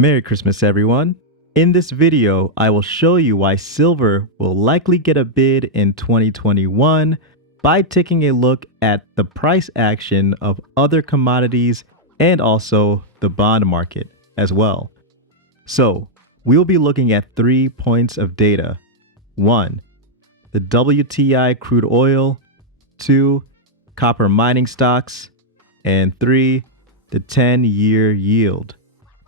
Merry Christmas, everyone. In this video, I will show you why silver will likely get a bid in 2021 by taking a look at the price action of other commodities and also the bond market as well. So, we'll be looking at 3 points of data. 1. The WTI crude oil. 2. Copper mining stocks. And 3. The 10-year yield.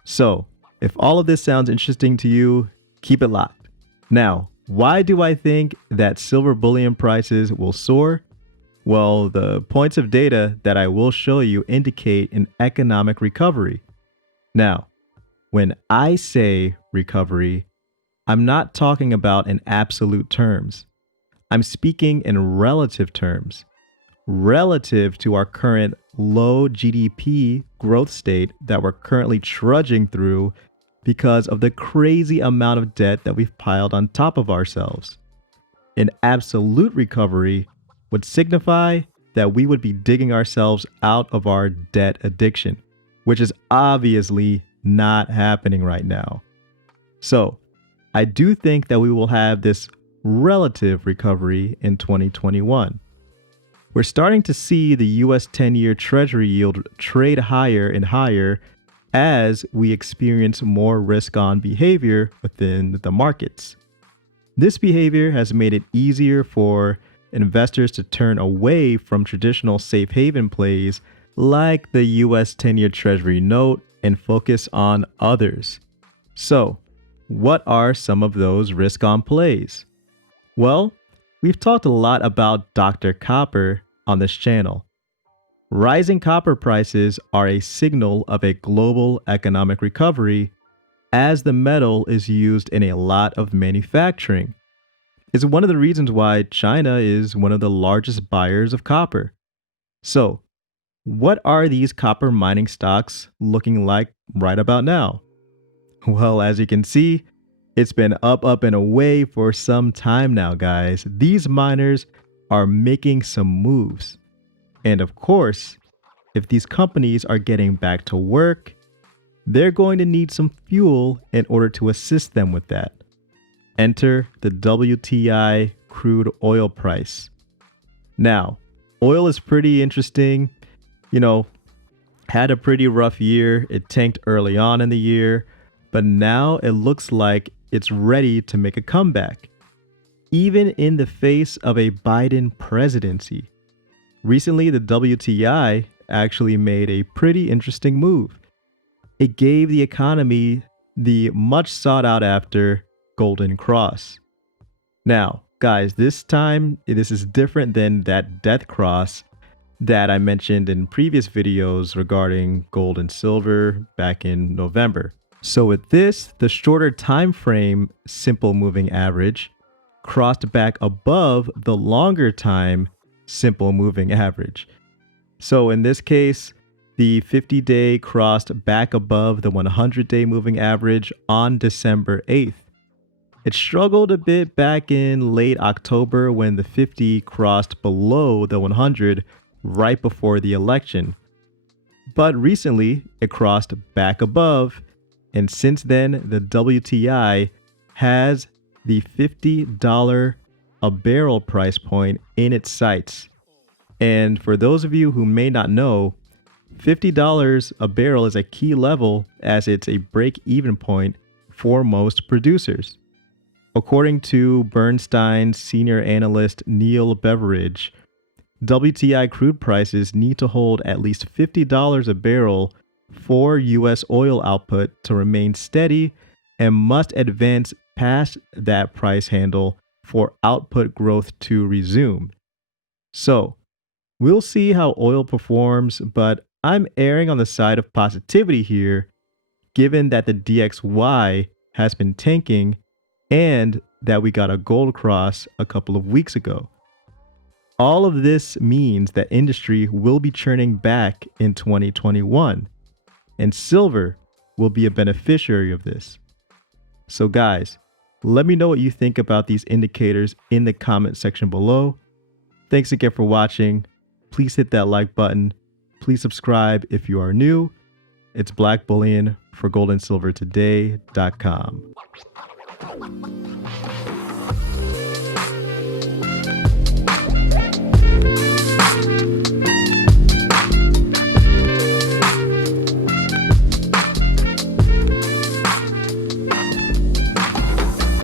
So, if all of this sounds interesting to you, keep it locked. Now, why do I think that silver bullion prices will soar? Well, the points of data that I will show you indicate an economic recovery. Now, when I say recovery, I'm not talking about in absolute terms. I'm speaking in relative terms. Relative to our current low GDP growth state that we're currently trudging through because of the crazy amount of debt that we've piled on top of ourselves. An absolute recovery would signify that we would be digging ourselves out of our debt addiction, which is obviously not happening right now. So, I do think that we will have this relative recovery in 2021. We're starting to see the US 10-year Treasury yield trade higher and higher as we experience more risk-on behavior within the markets. This behavior has made it easier for investors to turn away from traditional safe haven plays like the US 10-year Treasury note and focus on others. So, what are some of those risk-on plays? Well, we've talked a lot about Dr. Copper on this channel. Rising copper prices are a signal of a global economic recovery as the metal is used in a lot of manufacturing. It's one of the reasons why China is one of the largest buyers of copper. So, what are these copper mining stocks looking like right about now? Well, as you can see, it's been up, and away for some time now, guys. These miners are making some moves. And of course, if these companies are getting back to work, they're going to need some fuel in order to assist them with that. Enter the WTI crude oil price. Now, oil is pretty interesting. Had a pretty rough year. It tanked early on in the year, but now it looks like it's ready to make a comeback, even in the face of a Biden presidency. Recently, the WTI actually made a pretty interesting move. It gave the economy the much sought out after Golden Cross. Now, guys, this time, this is different than that death cross that I mentioned in previous videos regarding gold and silver back in November. So with this, the shorter time frame simple moving average crossed back above the longer time simple moving average. So in this case, the 50-day crossed back above the 100-day moving average on December 8th. It struggled a bit back in late October when the 50 crossed below the 100 right before the election. But recently, it crossed back above, and since then, the WTI has the $50 a barrel price point in its sights. And for those of you who may not know, $50 a barrel is a key level as it's a break-even point for most producers. According to Bernstein's senior analyst Neil Beveridge, WTI crude prices need to hold at least $50 a barrel for U.S. oil output to remain steady and must advance past that price handle for output growth to resume. So, we'll see how oil performs, but I'm erring on the side of positivity here, given that the DXY has been tanking and that we got a gold cross a couple of weeks ago. All of this means that industry will be churning back in 2021, and silver will be a beneficiary of this. So guys, let me know what you think about these indicators in the comment section below. Thanks again for watching. Please hit that like button. Please subscribe if you are new. It's Black Bullion for goldandsilvertoday.com.